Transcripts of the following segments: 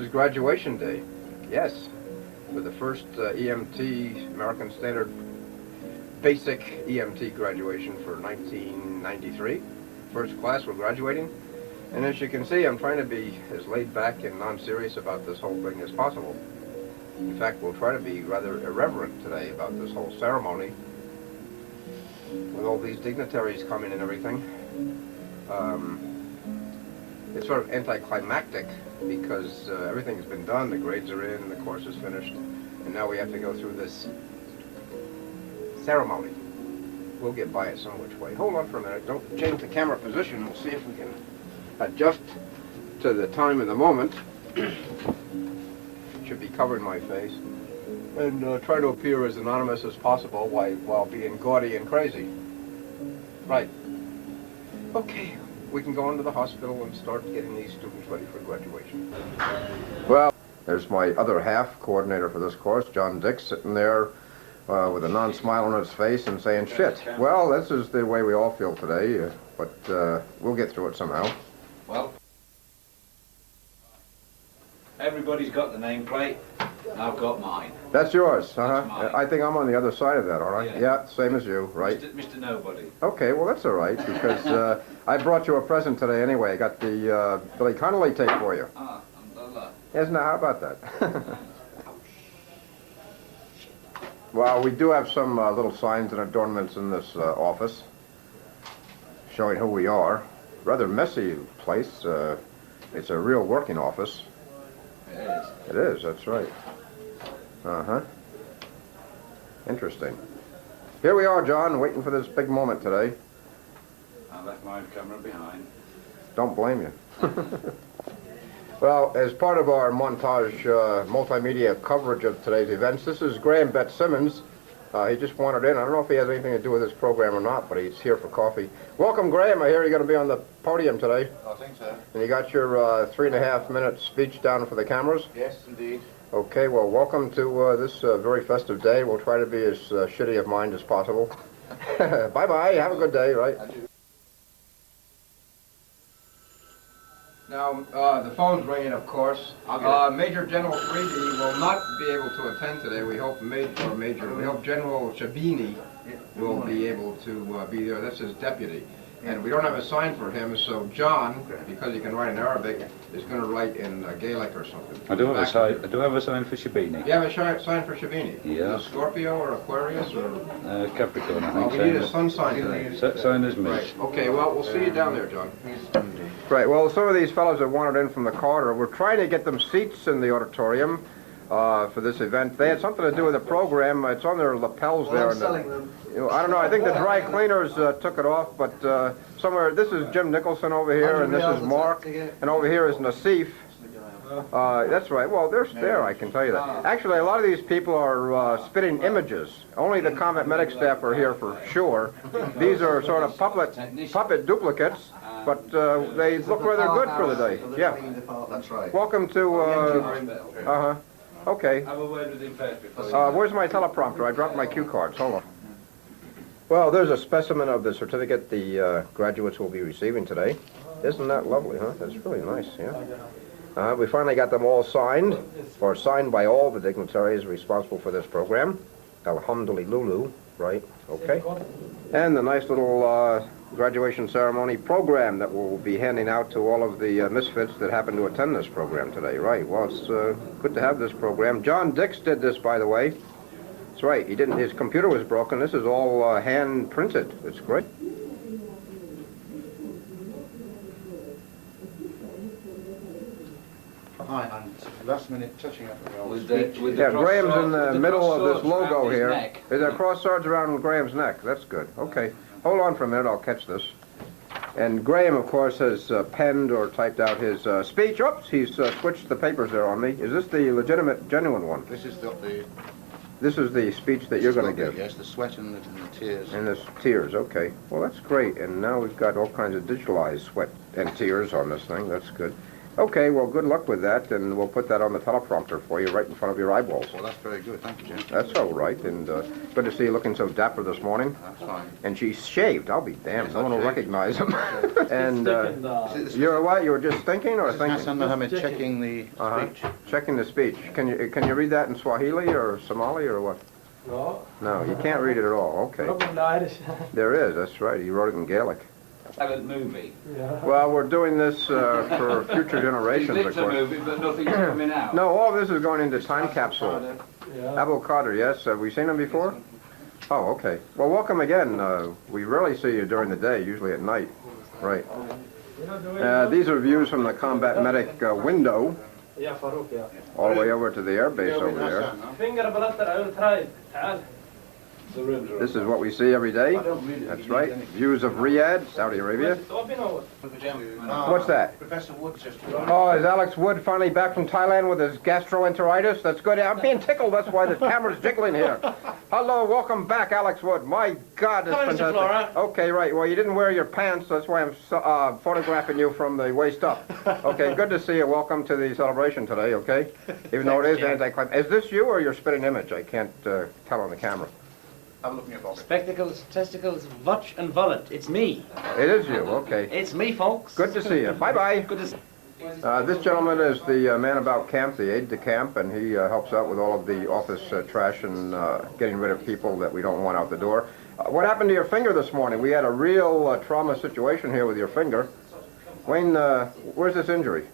is graduation day. Yes, for the first EMT, American Standard Basic EMT graduation for 1993. First class, we're graduating. And as you can see, I'm trying to be as laid back and non-serious about this whole thing as possible. In fact, we'll try to be rather irreverent today about this whole ceremony. With all these dignitaries coming and everything. It's sort of anticlimactic because everything's been done, the grades are in, the course is finished, and now we have to go through this ceremony. We'll get by it some which way. Hold on for a minute, don't change the camera position. We'll see if we can adjust to the time and the moment. Should be covering my face. And try to appear as anonymous as possible while being gaudy and crazy. Right. Okay, we can go into the hospital and start getting these students ready for graduation. Well, there's my other half, coordinator for this course, John Dick, sitting there with a non-smile on his face and saying, shit. Well, this is the way we all feel today, but we'll get through it somehow. Well, everybody's got the nameplate. I've got mine. That's yours, I think I'm on the other side of that, all right? Yeah, same as you, right? Mr. Nobody. Okay, well, that's all right, because I brought you a present today anyway. I got the Billy Connolly tape for you. Ah, alhamdulillah. Yes, now, how about that? Well, we do have some little signs and adornments in this office showing who we are. Rather messy place. It's a real working office. It is. It is, that's right. Uh-huh. Interesting. Here we are, John, waiting for this big moment today. I left my camera behind. Don't blame you. Well, as part of our montage multimedia coverage of today's events, this is Graham Simmons. He just wandered in. I don't know if he has anything to do with this program or not, but he's here for coffee. Welcome, Graham. I hear you're going to be on the podium today. I think so. And you got your 3.5-minute speech down for the cameras? Yes, indeed. Okay, well, welcome to this very festive day. We'll try to be as shitty of mind as possible. Bye-bye. Have a good day, right? Now, the phone's ringing, of course. Major General Freedy will not be able to attend today. We hope we hope General Shabini will be able to be there. That's his deputy. And we don't have a sign for him, so John, because he can write in Arabic, is going to write in Gaelic or something. I do have a sign for Shabini. You have a sign for Shabini? Yeah. Is it Scorpio or Aquarius or? Capricorn, I think. We need a sun sign today. Sign is me. Right. Okay, well, we'll see you down there, John. Right, well, some of these fellows have wandered in from the corridor. We're trying to get them seats in the auditorium for this event. They had something to do with the program. It's on their lapels there. I don't know, I think the dry cleaners took it off, but somewhere, this is Jim Nicholson over here, and this is Mark, and over here is Nassif. That's right, well, they're there, I can tell you that. Actually, a lot of these people are spitting images. Only the combat medic staff are here for sure. These are sort of puppet duplicates, but they look rather good for the day. Yeah. That's right. Welcome to, okay. Have a word with him first before Where's my teleprompter? I dropped my cue cards. Hold on. Well, there's a specimen of the certificate the graduates will be receiving today. Isn't that lovely, huh? That's really nice, yeah. We finally got them all signed, or signed by all the dignitaries responsible for this program. Alhamdulillah, right? Okay. And the nice little graduation ceremony program that we'll be handing out to all of the misfits that happen to attend this program today, right? Well, it's good to have this program. John Dix did this, by the way. That's right. He didn't. His computer was broken. This is all hand printed. It's great. And last minute touching up with the Yeah, Graham's in the middle of this logo around his here. neck. There's a cross swords around Graham's neck. That's good. Okay. Hold on for a minute. I'll catch this. And Graham, of course, has penned or typed out his speech. Oops, he's switched the papers there on me. Is this the legitimate, genuine one? This is This is the speech that you're going to give. Yes, the sweat and the tears. And the tears, okay. Well, that's great. And now we've got all kinds of digitalized sweat and tears on this thing. That's good. Okay, well, good luck with that, and we'll put that on the teleprompter for you right in front of your eyeballs. Well, that's very good. Thank you, Jim. That's all right, and good to see you looking so dapper this morning. That's fine. And she's shaved. I'll be damned. Yes, No one will I'm shaved. recognize him. And Is it you're what? You were just thinking or This is Hassan thinking? Mohammed checking the speech. Checking the speech. Can you read that in Swahili or Somali or what? No. No, you can't read it at all. Okay. Probably Irish. There is. That's right. He wrote it in Gaelic. Silent movie. Yeah. Well, we're doing this for future generations, of It's a course. movie, but nothing's coming out. No, all this is going into time capsule. Yeah. Abu Qadir, yes. Have we seen him before? Oh, okay. Well, welcome again. We rarely see you during the day, usually at night. Right. These are views from the combat medic window, Yeah, Farouk, yeah. all the way over to the air base over there. Finger بلطر عيون ترايد تعال. This is what we see every day. That's right. Views of Riyadh, Saudi Arabia. What's that? Professor Wood's just Oh, is Alex Wood finally back from Thailand with his gastroenteritis? That's good. I'm being tickled. That's why the camera's jiggling here. Hello, welcome back, Alex Wood. My God, it's fantastic. Okay, right. Well, you didn't wear your pants. That's why I'm photographing you from the waist up. Okay, good to see you. Welcome to the celebration today, okay? Even though it is anticlimactic. Is this you or your spitting image? I can't tell on the camera. Have a look in your pocket. Spectacles, testicles, vutch and vullet. It's me. It is you, okay. It's me, folks. Good to see you. Bye-bye. Good to see This gentleman is the man about camp, the aide de camp, and he helps out with all of the office trash and getting rid of people that we don't want out the door. What happened to your finger this morning? We had a real trauma situation here with your finger. Wayne, where's this injury?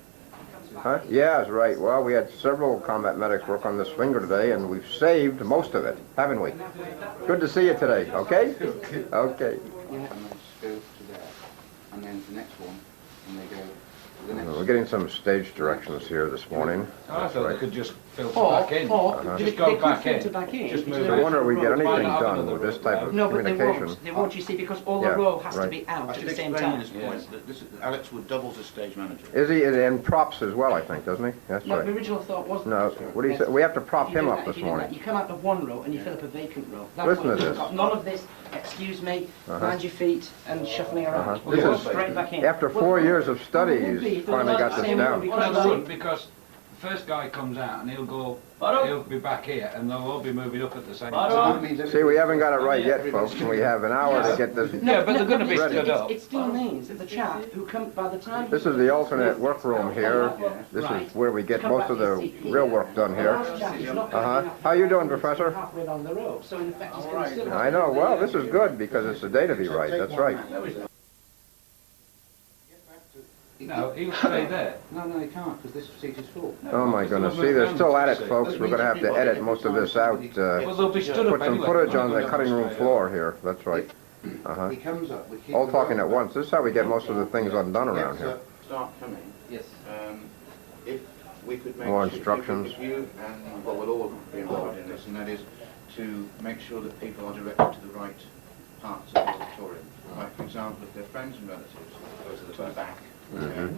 Huh? Yeah, that's right. Well, we had several combat medics work on this finger today, and we've saved most of it, haven't we? Good to see you today, okay? Okay. And then go to there. And then the next one, and they go to the next We're getting some stage directions here this morning. I thought they could just filter Or, back in. or, Just go back in. filter back in. Just move I it. wonder if we get anything Why not have done another with this row? type of No, but they communication. won't. They won't, you see, because all Yeah, the row has right. to be out I at should the same explain time. this point. That this is, Alex Wood doubles as stage manager. Is he in props as well, I think, doesn't he? That's No, right. the original thought was... No, what do you say? We have to prop If you him do up that, this if you do morning. that, you come out of one row and you fill up a vacant row. That's Listen what to you've this. got. None of this, excuse me, mind your feet and shuffling around. This Go is- straight back in. After 4 years of study, Well, it would be he's if it finally was got the this same down. room, Well, it would, because the first guy comes out and he'll be back here, and they'll all be moving up at the same time. See, we haven't got it right yet, folks, and we have an hour to get this. Yeah, but they're going to be but stood up. It still means that the chap who comes by the time... This is the alternate workroom here. This is where we get most of the real work done here. How you doing, Professor? Halfway down the row, so in effect he's going to still have I know. Well, this is good because it's the day to be right. That's right. No, he'll stay there. No, he can't, because this seat is full. Oh my goodness. See, they're still at it, folks. We're going to have to edit most of this out. Well, they'll be stood up Put some anyway. footage on the cutting room floor here. That's right. He comes up, we keep All the talking row. at once. This is how we get most of the things undone Gets around here. up, start coming. Yes. If we could make More sure- instructions. if you and, well, we'll all be involved in this, and that is to make sure that people are directed to the right parts of the auditorium. Like, for example, if they're friends and relatives, go to the back. Okay?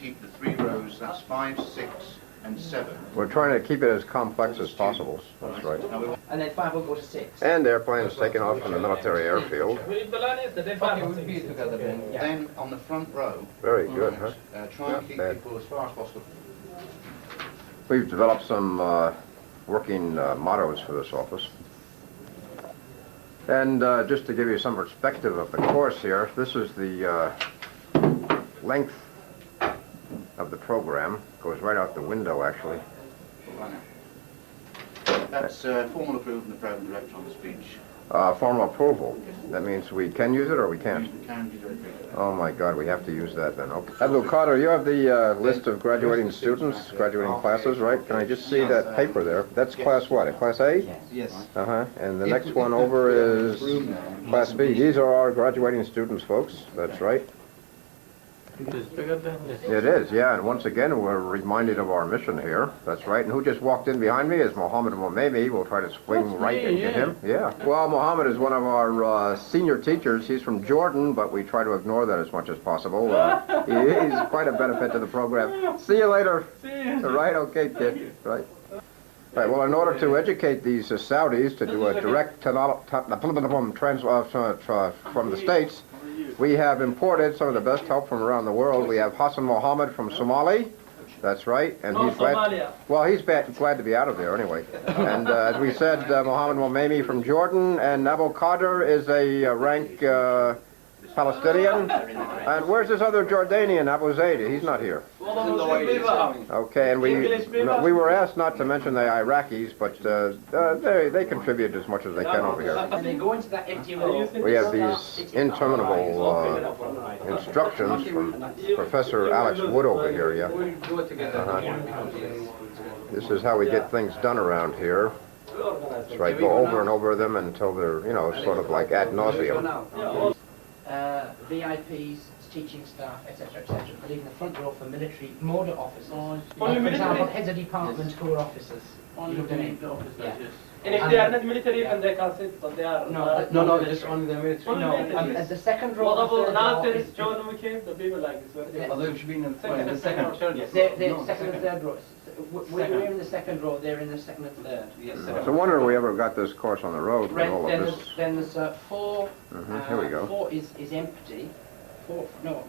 Keep the 3 rows, that's 5, 6, and 7. We're trying to keep it as complex as possible. That's right. Now we want And then 5 will go to 6. And airplanes taking off from the military airfield. then on the front row, Very good, huh? try Not and keep bad. people as far as possible. We've developed some working mottos for this office. And just to give you some perspective of the course here, this is the length of the program. Goes right out the window, actually. Right now. That's formal approval from the program director on the speech. Formal approval. That means we can use it or we can't? We can do it. Oh my God, we have to use that then. Okay. Abdul Qadir, you have the list of graduating students, graduating classes, right? Can I just see that paper there? That's class what? A class A? Yes. Uh-huh. And the next one over is class B. These are our graduating students, folks. That's right. It is, yeah. And once again, we're reminded of our mission here. That's right. And who just walked in behind me is Mohammed Momemi. We'll try to swing right and get him. Yeah. Well, Mohammed is one of our senior teachers. He's from Jordan, but we try to ignore that as much as possible. He's quite a benefit to the program. See you later. Right? Okay, kid. Right. Right, well, in order to educate these Saudis to do a direct from the States, We have imported some of the best help from around the world. We have Hassan Mohammed from Somali. That's right, and No, he's glad. Somalia. Well, he's glad to be out of there anyway. And as we said, Mohammed Momemi from Jordan, and Abu Qadir is a rank Palestinian. And where's this other Jordanian, Abu Zaid? He's not here. Okay, and we were asked not to mention the Iraqis, but they contribute as much as they can over here. And they go into that empty room. We have these interminable instructions from Professor Alex Wood over here, yeah. This is how we get things done around here. That's right, go over and over them until they're, you know, sort of like ad nauseum. VIPs, teaching staff, etc., etc. Leaving the front door for military motor officers. Only For military? example, heads of departments, corps officers. Only You know what I mean? military officers, Yeah. yes. And if they are not military, then they can sit, but they are... No, just only the military. Only No, military. at the second row. What the about third now row there is is- John McCain, the people like this? Yeah. Although it should be in the second and third. Yes. They're second and third row. We're in the second row, they're in the second and third. Yes, It's a wonder we ever got this course on the road with all of Then this. there's four. Here we go. 4 is empty. 4, no.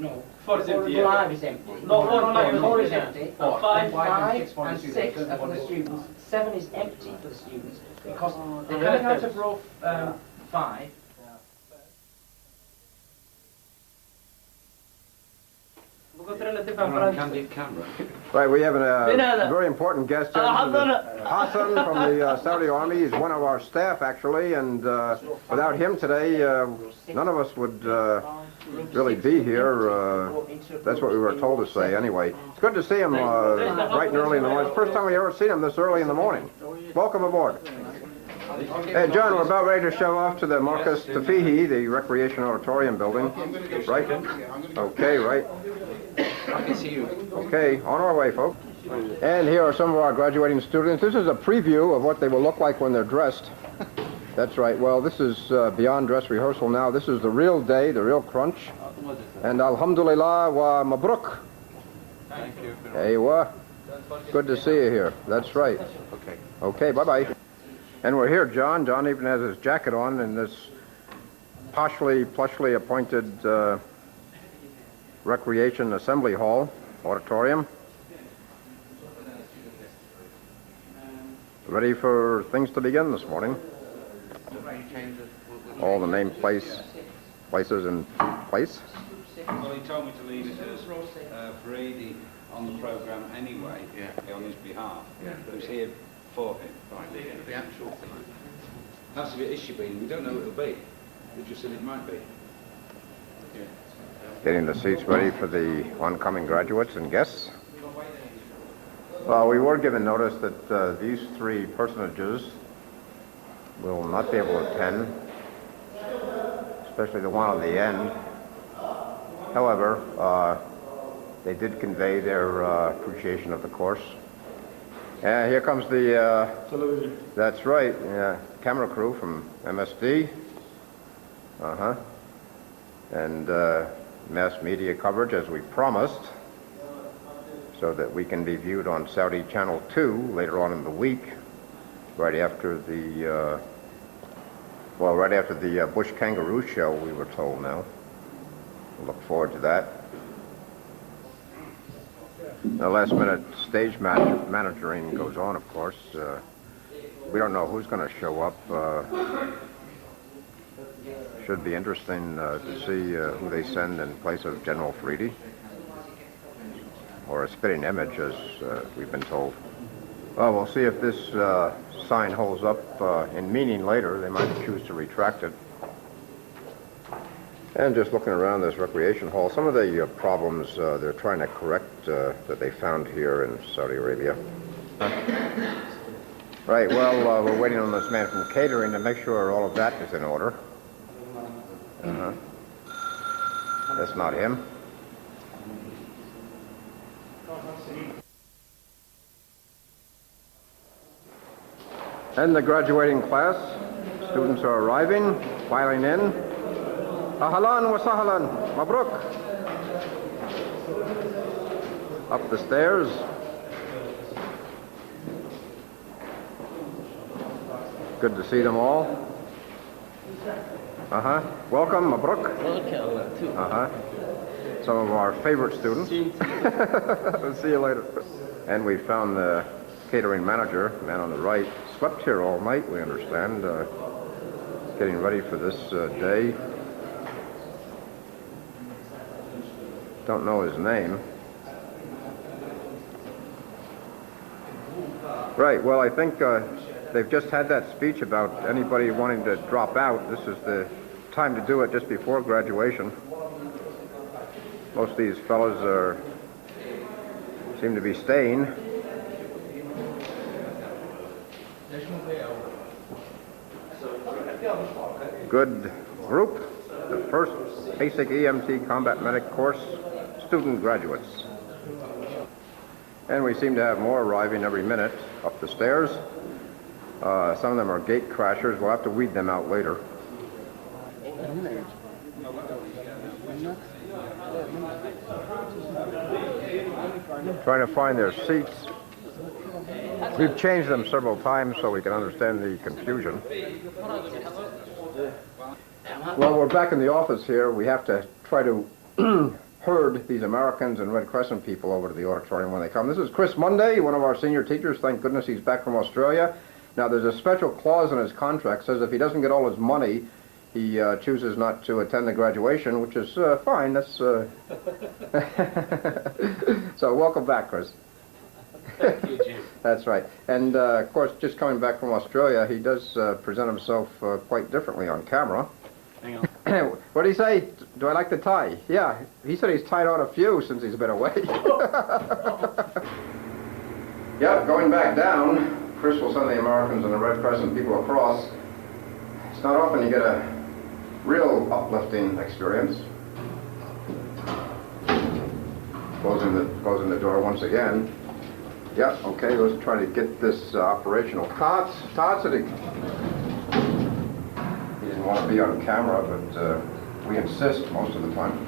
4 is empty, yeah. 5 is empty. No, 4 is empty. Four. 5 Five and 6 are for the students. 7 is empty for the students because they're yeah. coming out of row 5. Camera. Right, we have a Binada. very important guest here. Hassan from the Saudi Army. He's one of our staff, actually, and without him today, none of us would really be here. That's what we were told to say, anyway. It's good to see him bright and early in the morning. It's the first time we ever seen him this early in the morning. Welcome aboard. Hey, John, we're about ready to show off to the Marcus Tafihi, the Recreation Auditorium building. Right? Okay, right. I can see you. Okay, on our way, folks. And here are some of our graduating students. This is a preview of what they will look like when they're dressed. That's right. Well, this is beyond dress rehearsal now. This is the real day, the real crunch. And alhamdulillah wa mabruk. Thank you. Aywa. Good to see you here. That's right. Okay. Okay, bye-bye. And we're here, John. John even has his jacket on in this plushly appointed Recreation Assembly Hall auditorium. Ready for things to begin this morning. All the named places in place. Well, he told me to leave it as Brady on the programme anyway, on his behalf. Who's here for him. Right. The actual thing. That's if it is Shabini. We don't know what it'll be. We just said it might be. Getting the seats ready for the oncoming graduates and guests. Well, we were given notice that these 3 personages will not be able to attend, especially the one on the end. However, they did convey their appreciation of the course. And here comes the, that's right, camera crew from MSD. And mass media coverage as we promised, so that we can be viewed on Saudi Channel 2 later on in the week, right after the, right after the Bush Kangaroo show, we were told now. We'll look forward to that. The last minute stage managing goes on, of course. We don't know who's going to show up. Should be interesting to see who they send in place of General Freedy, or a spitting image, as we've been told. Well, we'll see if this sign holds up in meaning later. They might choose to retract it. And just looking around this recreation hall, some of the problems they're trying to correct that they found here in Saudi Arabia. Right, well, we're waiting on this man from catering to make sure all of that is in order. That's not him. And the graduating class, students are arriving, filing in. Ahlan wa sahlan, mabruk. Up the stairs. Good to see them all. Uh-huh. Welcome, Mabruk. Uh-huh. Some of our favorite students. We'll see you later. And we found the catering manager, man on the right, slept here all night, we understand, getting ready for this day. Don't know his name. Right, well, I think they've just had that speech about anybody wanting to drop out. This is the time to do it just before graduation. Most of these fellas seem to be staying. Good group, the first basic EMT combat medic course student graduates. And we seem to have more arriving every minute up the stairs. Some of them are gate crashers. We'll have to weed them out later. Trying to find their seats. We've changed them several times so we can understand the confusion. Well, we're back in the office here. We have to try to herd these Americans and Red Crescent people over to the auditorium when they come. This is Chris Monday, one of our senior teachers. Thank goodness he's back from Australia. Now, there's a special clause in his contract that says if he doesn't get all his money, he chooses not to attend the graduation, which is fine. That's so welcome back, Chris. Thank you, Jim. That's right. And, of course, just coming back from Australia, he does present himself quite differently on camera. Hang on. What did he say? Do I like the tie? Yeah, he said he's tied on a few since he's been away. Yeah, going back down, Chris will send the Americans and the Red Crescent people across. It's not often you get a real uplifting experience. Closing the door once again. Yeah, okay, let's try to get this operational. Todd said he didn't want to be on camera, but we insist most of the time.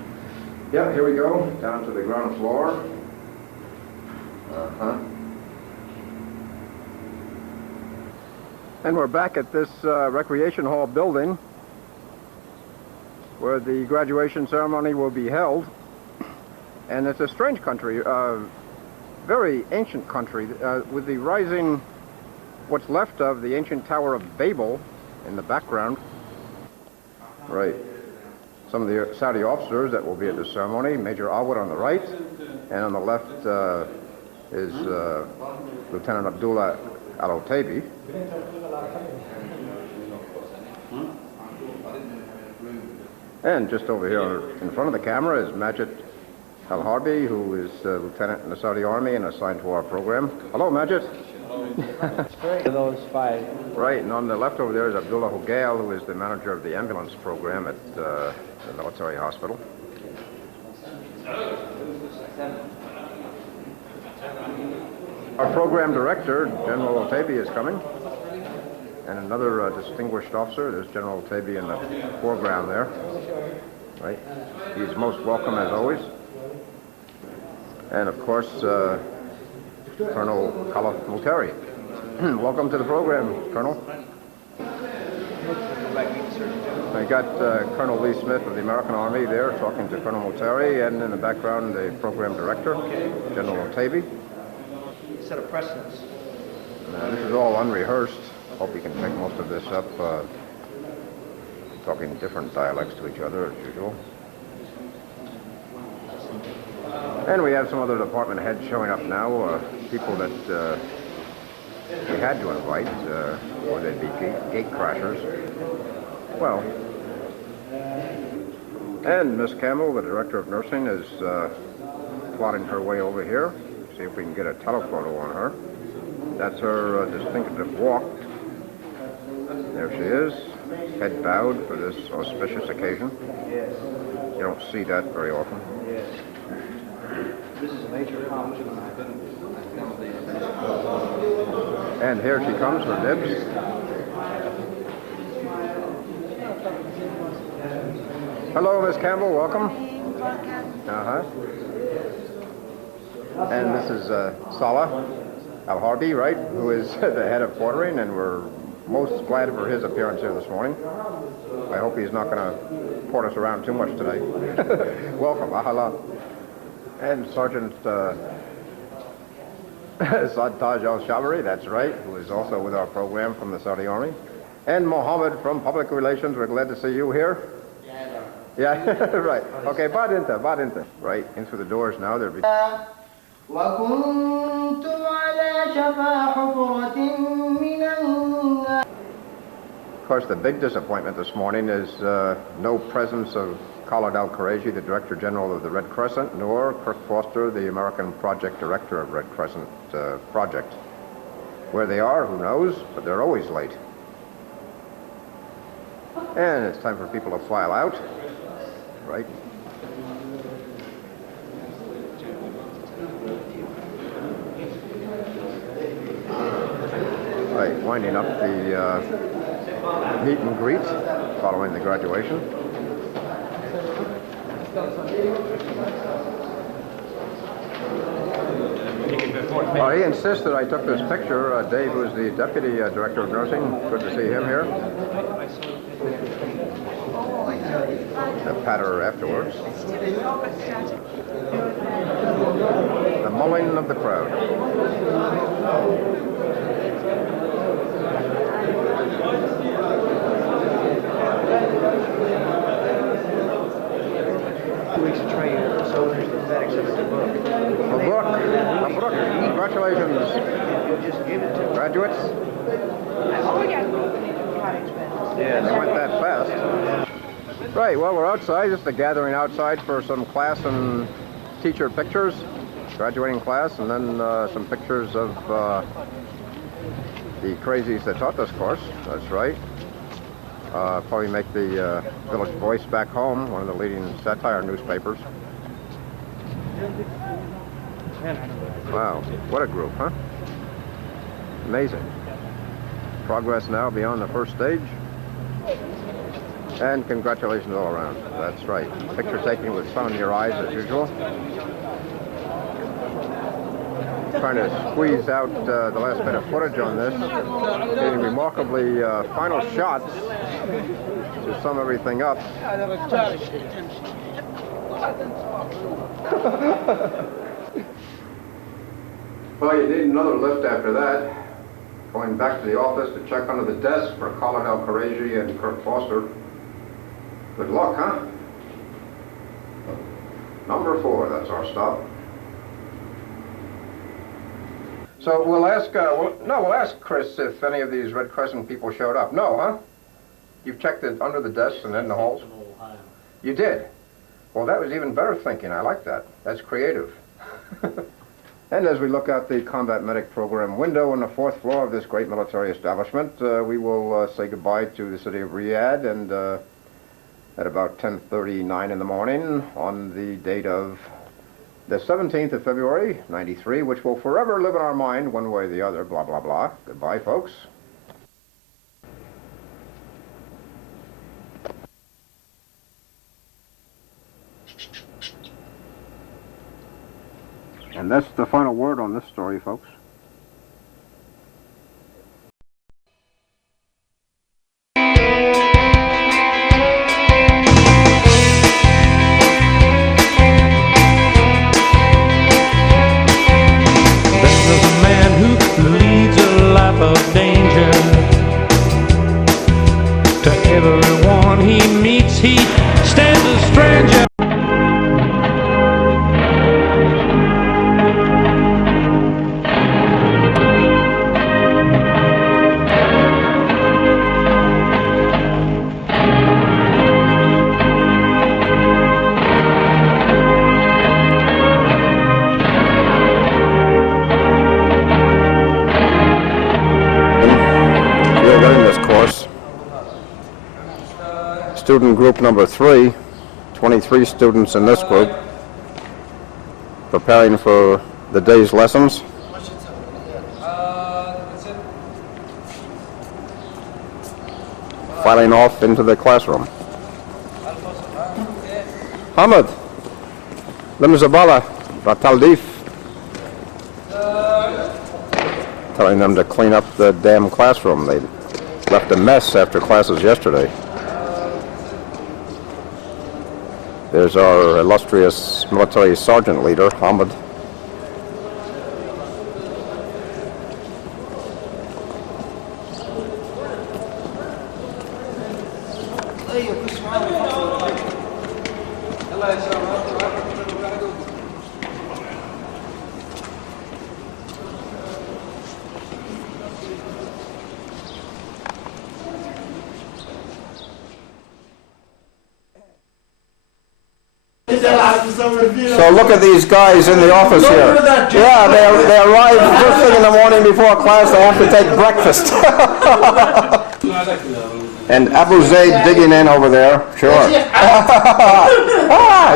Yeah, here we go, down to the ground floor. Uh-huh. And we're back at this recreation hall building where the graduation ceremony will be held. And it's a strange country, very ancient country, with the rising, what's left of the ancient Tower of Babel in the background. Right. Some of the Saudi officers that will be at the ceremony, Major Awad on the right, and on the left is Lieutenant Abdullah Al-Otaibi. And just over here in front of the camera is Majid Al-Harbi, who is a lieutenant in the Saudi Army and assigned to our program. Hello, Majid. Those five. Right, and on the left over there is Abdullah Hugail, who is the manager of the ambulance program at the military hospital. Our program director, General Otaibi, is coming. And another distinguished officer, there's General Otaibi in the foreground there. Right, he's most welcome as always. And of course, Colonel Khalaf Multari. Welcome to the program, Colonel. I got Colonel Lee Smith of the American Army there talking to Colonel Multari, and in the background, the program director, General Otaibi. Set of precedents. This is all unrehearsed. Hope you can pick most of this up. Talking different dialects to each other, as usual. And we have some other department heads showing up now, people that we had to invite, or they'd be gate crashers. Well, and Miss Campbell, the director of nursing, is plotting her way over here. See if we can get a telephoto on her. That's her distinctive walk. There she is, head bowed for this auspicious occasion. You don't see that very often. This is a major accomplishment. And here she comes for dibs. Hello, Miss Campbell, welcome. Uh-huh. And this is Salah Al-Harbi, right, who is the head of quartering, and we're most glad for his appearance here this morning. I hope he's not going to port us around too much today. Welcome, Ahala. And Sergeant Satire al-Shabari, that's right, who is also with our program from the Saudi Army. And Mohammed from Public Relations, we're glad to see you here. Yeah, right. Okay, bad into. Right, in through the doors now. There'll be... Of course, the big disappointment this morning is no presence of Khalid al-Quraishi, the Director General of the Red Crescent, nor Kirk Foster, the American Project Director of Red Crescent Project. Where they are, who knows, but they're always late. And it's time for people to file out, right? Right, winding up the meet and greet following the graduation. He insists that I took this picture. Dave, who's the Deputy Director of Nursing, good to see him here. A patter afterwards. The mulling of the crowd. 2 weeks of training for soldiers and medics in the book. Congratulations, graduates. Yeah, they went that fast. Right, well, we're outside, just a gathering outside for some class and teacher pictures, graduating class, and then some pictures of the crazies that taught this course. That's right. Probably make the Village Voice back home, one of the leading satire newspapers. Wow, what a group, huh? Amazing. Progress now beyond the first stage. And congratulations all around. That's right. Picture taking with sun in your eyes as usual. Trying to squeeze out the last bit of footage on this. Getting remarkably final shots to sum everything up. Well, you need another lift after that. Going back to the office to check under the desk for Khalid al-Quraishi and Kirk Foster. Good luck, huh? Number 4, that's our stop. So we'll ask, we'll ask Chris if any of these Red Crescent people showed up. No, huh? You've checked it under the desks and in the halls? You did? Well, that was even better thinking. I like that. That's creative. And as we look out the combat medic program window on the 4th floor of this great military establishment, we will say goodbye to the city of Riyadh, and at about 10:39 in the morning on the date of the 17th of February, 93, which will forever live in our mind one way or the other, blah, blah, blah. Goodbye, folks. And that's the final word on this story, folks. Everyone he meets, he stands a stranger. Student group number 3, 23 students in this group, preparing for the day's lessons. Filing off into the classroom. Hamad, Limzabala, Bataldif. Telling them to clean up the damn classroom. They left a mess after classes yesterday. There's our illustrious military sergeant leader, Ahmed. So look at these guys in the office here. Yeah, they arrive first thing in the morning before class. They have to take breakfast. And Abu Zaid digging in over there. Sure.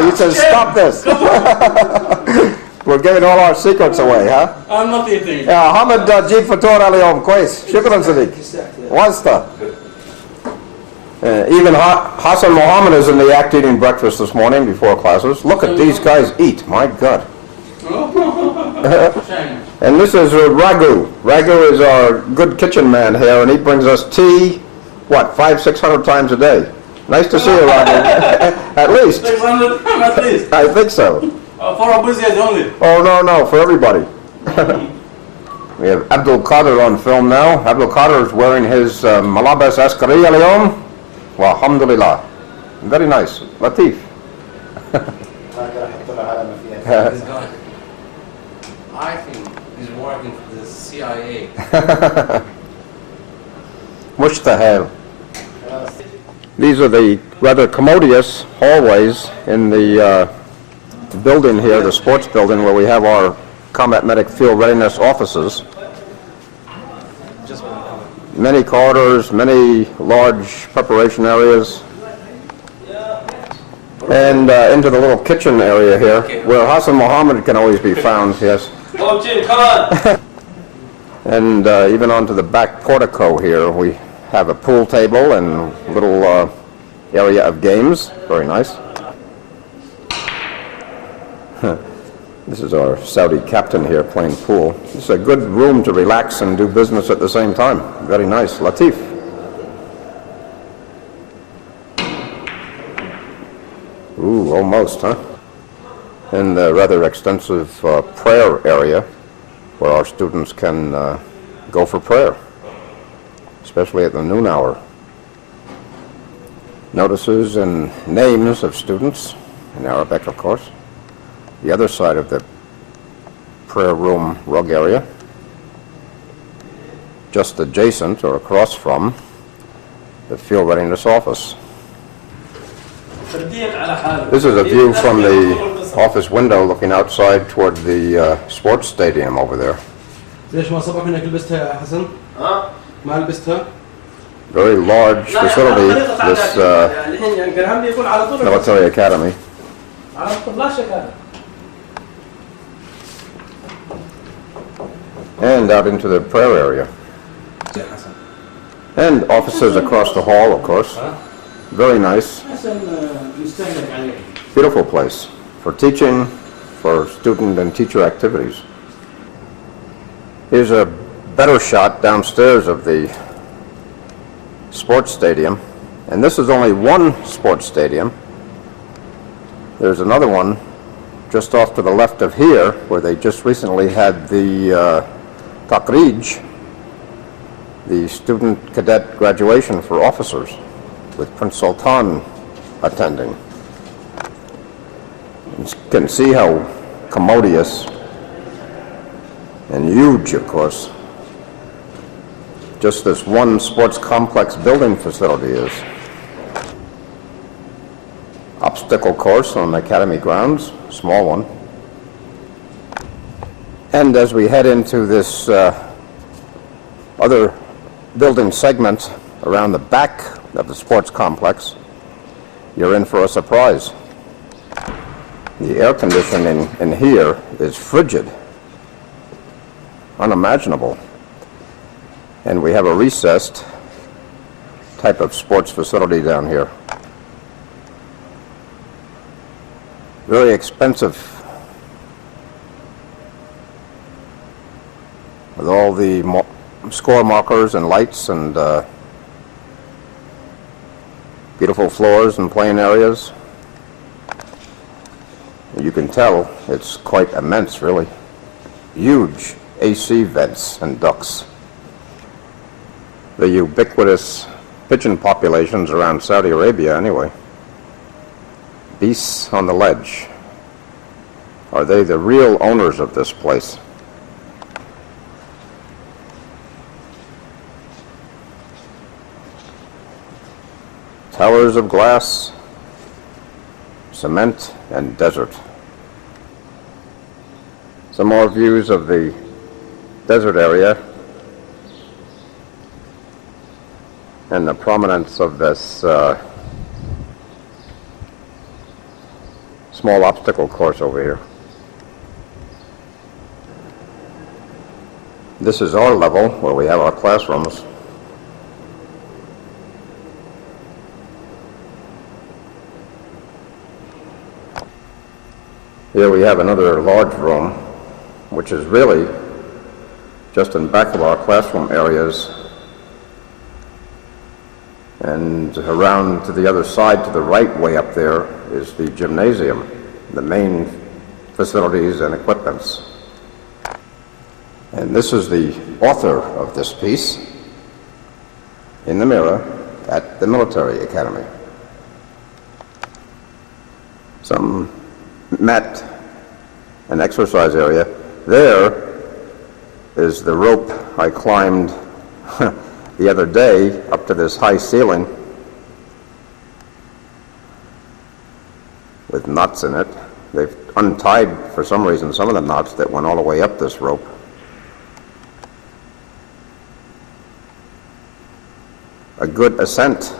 He says, stop this. We're giving all our secrets away, huh? I'm not eating. Yeah, Hamid جيب فطور اليوم كويس. شكرا صديق. واسطة. Even Hassan Mohammed is in the act eating breakfast this morning before classes. Look at these guys eat, my God. And this is Raghu. Raghu is our good kitchen man here, and he brings us tea, what, 500-600 times a day. Nice to see you, Raghu. At least. 600 at least. I think so. For Abu Zaid only. Oh, no, for everybody. We have Abdul Qadir on film now. Abdul Qadir is wearing his malabas askariya al-yawm. Well, alhamdulillah. Very nice. Latif. I think he's working for the CIA. Mushtahil. These are the rather commodious hallways in the building here, the sports building, where we have our combat medic field readiness offices. Many corridors, many large preparation areas, and into the little kitchen area here, where Hassan Mohammed can always be found, yes. And even onto the back portico here, we have a pool table and a little area of games. Very nice. This is our Saudi captain here playing pool. It's a good room to relax and do business at the same time. Very nice. Latif. Ooh, almost, huh? And the rather extensive prayer area where our students can go for prayer, especially at the noon hour. Notices and names of students, in Arabic, of course. The other side of the prayer room rug area, just adjacent or across from the field readiness office. This is a view from the office window looking outside toward the sports stadium over there. Very large facility, this military academy. And out into the prayer area. And offices across the hall, of course. Very nice. Beautiful place for teaching, for student and teacher activities. Here's a better shot downstairs of the sports stadium. And this is only one sports stadium. There's another one just off to the left of here, where they just recently had the Takrij, the student cadet graduation for officers, with Prince Sultan attending. You can see how commodious and huge, of course, just this one sports complex building facility is. Obstacle course on the academy grounds, small one. And as we head into this other building segment around the back of the sports complex, you're in for a surprise. The air conditioning in here is frigid, unimaginable. And we have a recessed type of sports facility down here. Very expensive, with all the score markers and lights and Beautiful floors and playing areas. You can tell it's quite immense, really. Huge AC vents and ducts. The ubiquitous pigeon populations around Saudi Arabia, anyway. Beasts on the ledge. Are they the real owners of this place? Towers of glass, cement, and desert. Some more views of the desert area and the prominence of this small obstacle course over here. This is our level where we have our classrooms. Here we have another large room, which is really just in back of our classroom areas, and around to the other side, to the right, way up there, is the gymnasium, the main facilities and equipments. And this is the author of this piece, in the mirror, at the military academy. Some mat and exercise area. There is the rope I climbed the other day up to this high ceiling with knots in it. They've untied, for some reason, some of the knots that went all the way up this rope. A good ascent.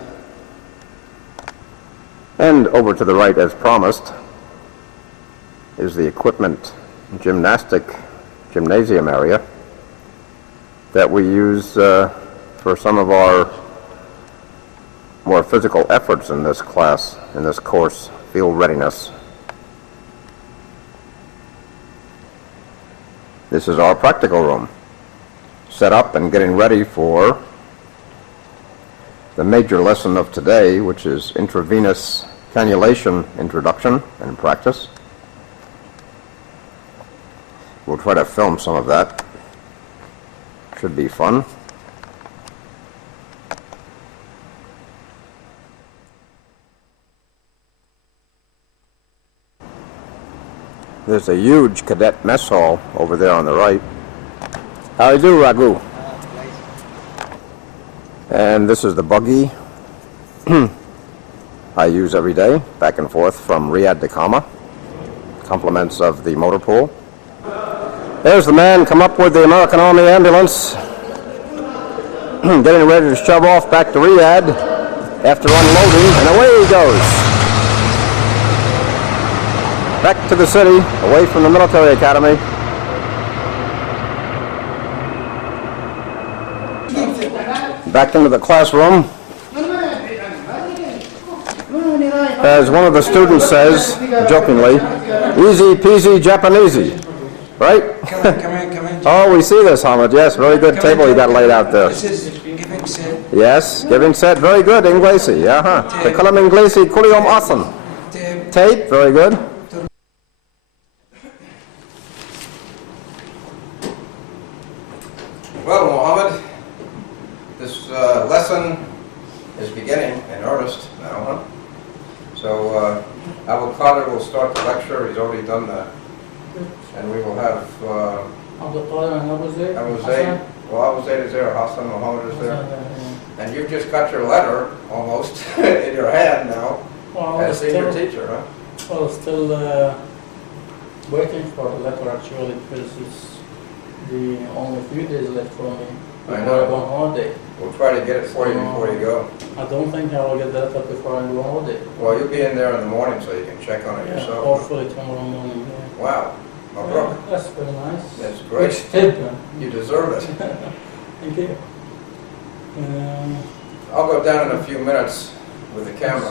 And over to the right, as promised, is the equipment gymnasium area that we use for some of our more physical efforts in this class, in this course, field readiness. This is our practical room, set up and getting ready for the major lesson of today, which is intravenous cannulation introduction and practice. We'll try to film some of that. Should be fun. There's a huge cadet mess hall over there on the right. How do you do, Raghu? And this is the buggy I use every day, back and forth from Riyadh to Kama. Compliments of the motor pool. There's the man come up with the American Army ambulance, getting ready to shove off back to Riyadh after unloading, and away he goes. Back to the city, away from the military academy. Back into the classroom. As one of the students says, jokingly, easy peasy Japanesey. Right? Come in. Oh, we see this, Hamid. Yes, very good table you got laid out there. This is giving set. Yes, giving set. Very good, Inglesi. The kalam Inglesi kuliyom asan. Tape, very good. Well, Mohammed, this lesson is beginning in earnest now, huh? So, Abu Qadir will start the lecture. He's already done that. And we will have Abu Zayd. Well, Abu Zayd is there, Hassan Muhammad is there. And you've just got your letter, almost, in your hand now, as senior teacher, huh? Well, still waiting for the letter, actually, because it's the only few days left for me before I go on holiday. We'll try to get it for you before you go. I don't think I will get the letter before I go on holiday. Well, you'll be in there in the morning so you can check on it yourself. Hopefully tomorrow morning, yeah. Wow. Yeah, that's very nice. That's great. Good tip. You deserve it. Thank you. I'll go down in a few minutes with the camera,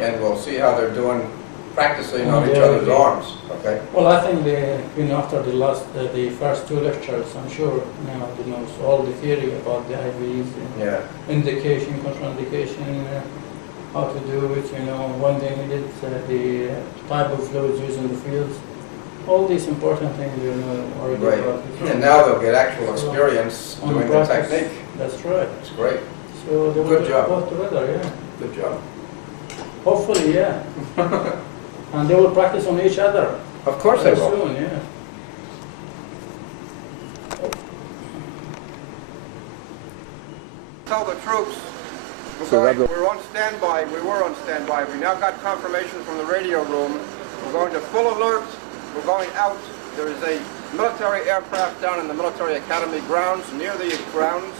and we'll see how they're doing, practicing on each other's arms. Okay. Well, I think after the first two lectures, I'm sure now they know all the theory about the IVs, indication, contraindication, how to do it, you know, when they need it, the type of fluids used in the fields. All these important things, you know, already Right. practiced. And now they'll get actual experience On doing the practice. technique. That's right. It's great. So they will Good do job. both together, yeah. Good job. Hopefully, yeah. And they will practice on each other. Of course they Very will. soon, yeah. Tell the troops, we're on standby. We were on standby. We now got confirmation from the radio room. We're going to full alert. We're going out. There is a military aircraft down in the military academy grounds, near the grounds.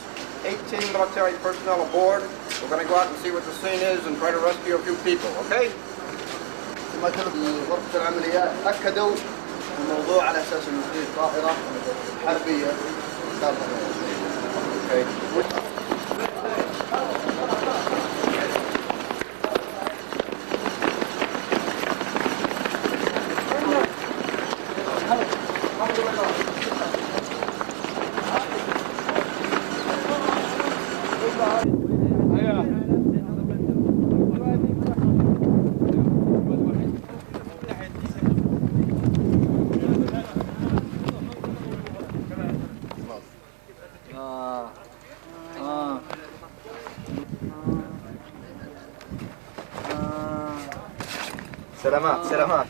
18 military personnel aboard. We're going to go out and see what the scene is and try to rescue a few people, okay? غرفة العمليات أكدوا الموضوع على أساس إنه في طائرة حربية Okay. سلامات سلامات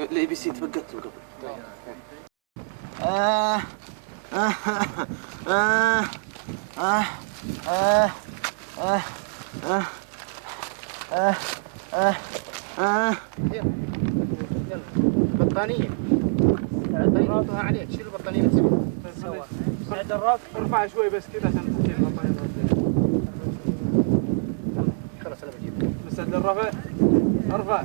الاي بي سي تفقدته قبل. بطانية دراتها عليك شيل البطانية سوا درات ارفع شوي بس كذا عشان تشيل البطانية. خلاص انا بجيب مسد الرفع ارفع.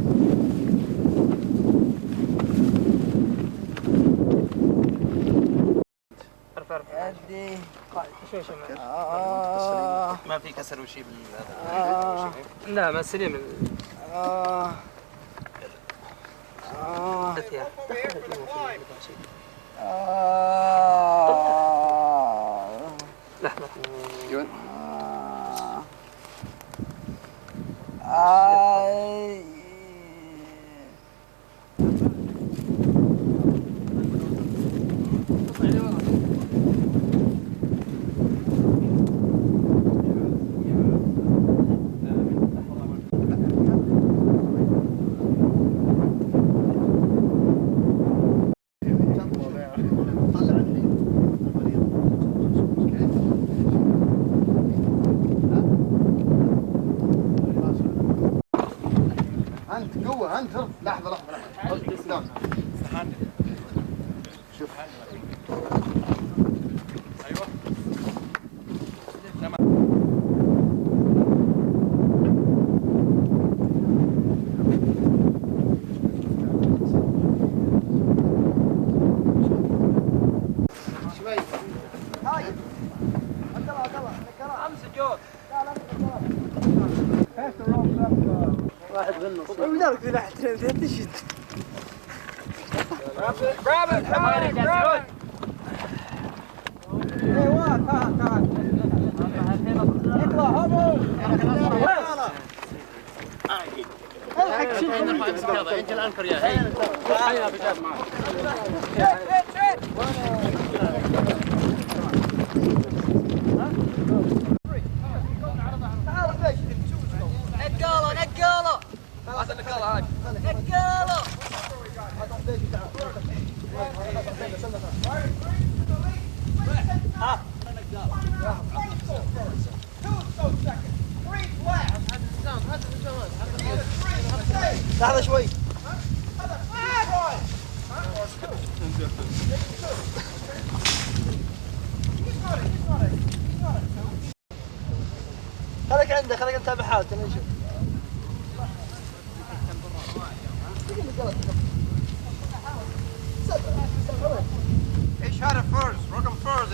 ارفع يدي شوي شوي ما في كسر وشي لا ما سليم لحظة انت قوة انت لحظة قدام شوف شوي هاي امسك جود واحد بالنص ولذلك في ناحية تشد grab it grab it ايوه تعال اطلع هبو الحق شوف انت الانكر يا هيا بجاب معك نقاله هذا النقاله هاي نقاله لحظة شوي خليك عنده خليك نتابع حالته نشوف ايش هذا فرز رقم فرز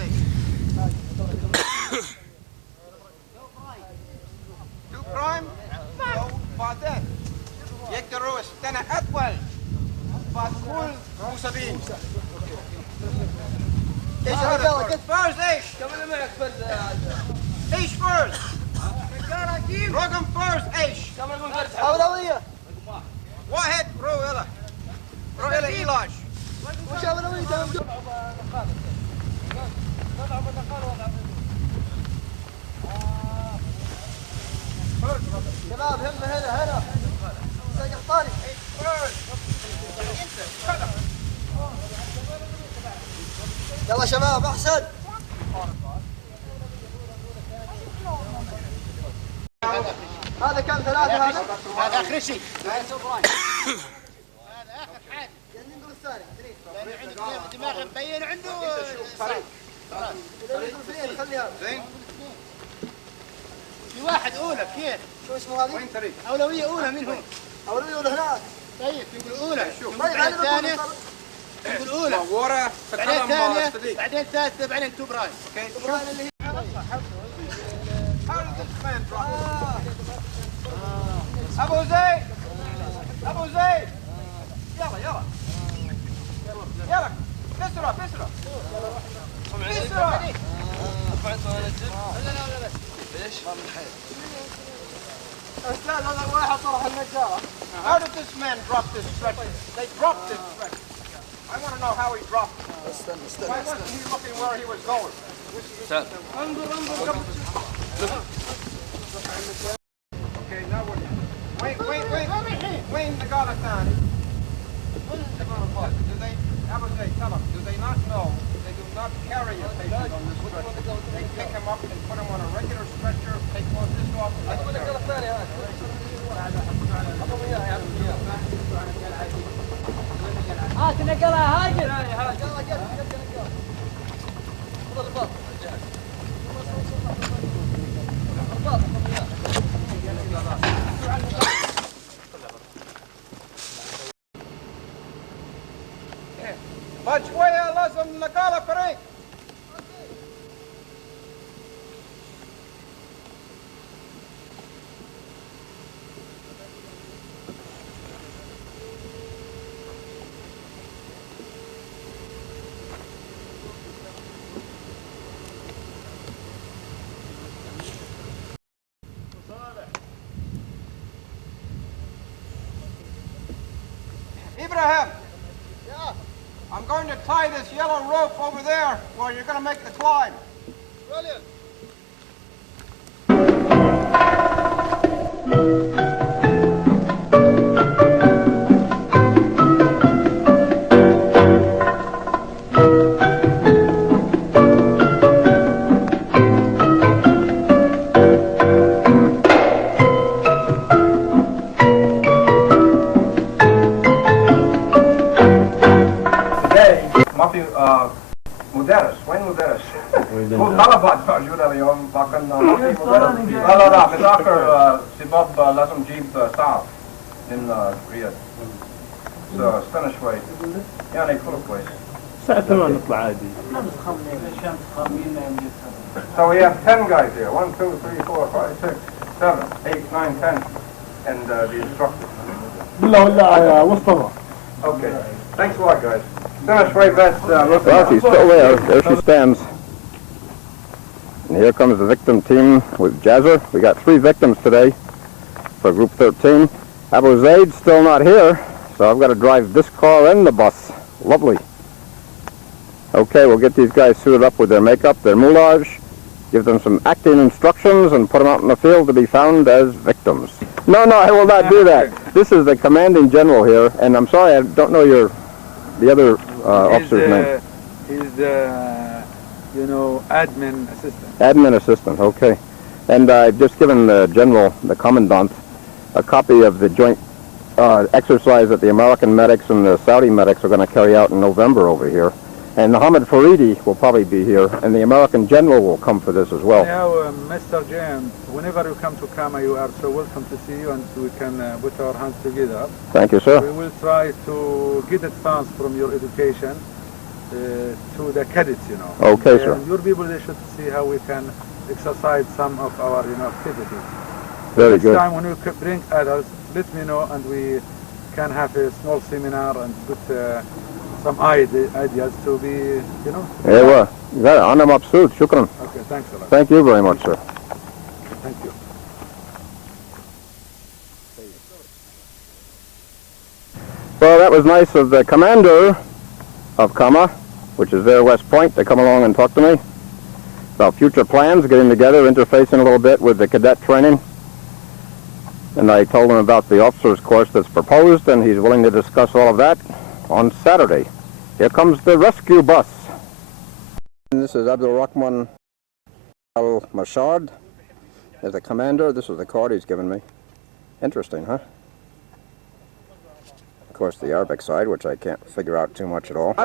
رقم فارس ايش؟ أولوية. واحد رو يلا رو يلا علاج. وش أولوية؟ شباب هم هنا سيقطاني. يلا شباب احسن. هذا كم ثلاثة هذا؟ هذا آخر شيء. هذا آخر حاجة. يعني نقول الثاني. عنده دماغ مبين عنده. خليها. زين. في واحد أولى كيف؟ شو اسمه هذه؟ وين طريق؟ أولوية أولى من هون. أولوية ولا هناك؟ طيب تقول أولى. شوف. طيب على الثانية. تقول أولى. ورا بعدين تكلم ثانية. صديق. بعدين ثالثة بعدين تو برايس. براين اللي هي. ابو زيد ابو زيد يلا يلا يلا بسرعه بسرعه بسرعه استاذ هذا الواحد طرح النجارة. How did this man drop this stretcher? They dropped this stretcher. I want to know how he dropped it. Why wasn't he looking where he was going? Okay, now what? Wait, the Galatan. Do they, Abu Zayd, tell them, do they not know they do not carry a patient on this stretcher? They pick him up and put him on a regular stretcher, take this off, and تنقلها هاجر. بعد شوية لازم نقالة فريق. Ibrahim. I'm going to tie this yellow rope over there where you're going to make the climb. Brilliant. ما في مدرس وين مدرس؟ هو طلبات موجودة اليوم لكن ما في مدرس. لا متأخر سبب لازم نجيب ساعة من رياض. استنى شوي يعني كله كويس. الساعة 8 نطلع عادي. So we have 10 guys here. 1, 2, 3, 4, 5, 6, 7, 8, 9, 10 and the instructor. ولا مصطفى. Okay. Thanks a lot guys. Well, she's still there. There she stands. And here comes the victim team with Jazzer. We got 3 victims today for Group 13. Abu Zaid's still not here, so I've got to drive this car and the bus. Lovely. Okay, we'll get these guys suited up with their makeup, their moulage, give them some acting instructions, and put them out in the field to be found as victims. No, I will not do that. This is the commanding general here, and I'm sorry, I don't know the other officer's name. He's the, admin assistant. Admin assistant, okay. And I've just given the general, the commandant, a copy of the joint exercise that the American medics and the Saudi medics are going to carry out in November over here. And Mohammed Faridi will probably be here, and the American general will come for this as well. Now, Mr. James, whenever you come to Kama, you are so welcome to see you, and we can put our hands together. Thank you, sir. We will try to get advance from your education to the cadets, Okay, sir. And your people, they should see how we can exercise some of our, activities. Very good. Next time when you bring adults, let me know, and we can have a small seminar and put some ideas to be, ايوه أنا مبسوط شكرا. Okay, thanks a lot. Thank you very much, sir. Thank you. Well, that was nice of the commander of Comma, which is there West Point, to come along and talk to me about future plans, getting together, interfacing a little bit with the cadet training. And I told him about the officer's course that's proposed, and he's willing to discuss all of that on Saturday. Here comes the rescue bus. And this is Abdul Rahman Al-Mashad as the commander. This is the card he's given me. Interesting, huh? Of course, the Arabic side, which I can't figure out too much at all.